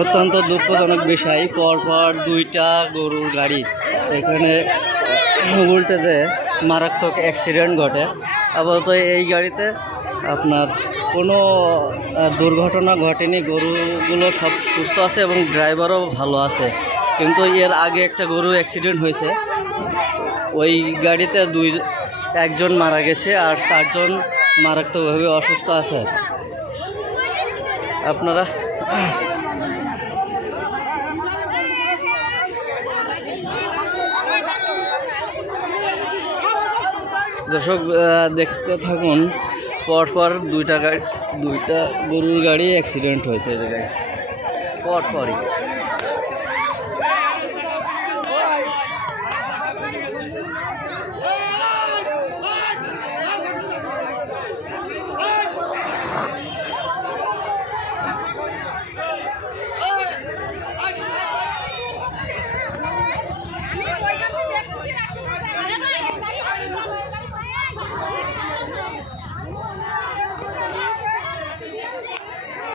অত্যন্ত দুঃখজনক বিষয়, পরপর দুইটা গরুর গাড়ি এখানে উল্টেতে মারাত্মক অ্যাক্সিডেন্ট ঘটে। আপাতত এই গাড়িতে আপনার কোনো দুর্ঘটনা ঘটেনি, গরুগুলো সব সুস্থ আছে এবং ড্রাইভারও ভালো আছে। কিন্তু এর আগে একটা গরু অ্যাক্সিডেন্ট হয়েছে, ওই গাড়িতে একজন মারা গেছে আর 4 জন মারাত্মকভাবে অসুস্থ আছে। আপনারা দর্শক দেখতে থাকুন, পরপর দুইটা গরুর গাড়ি অ্যাক্সিডেন্ট হয়েছে এই জায়গায় পরপরই।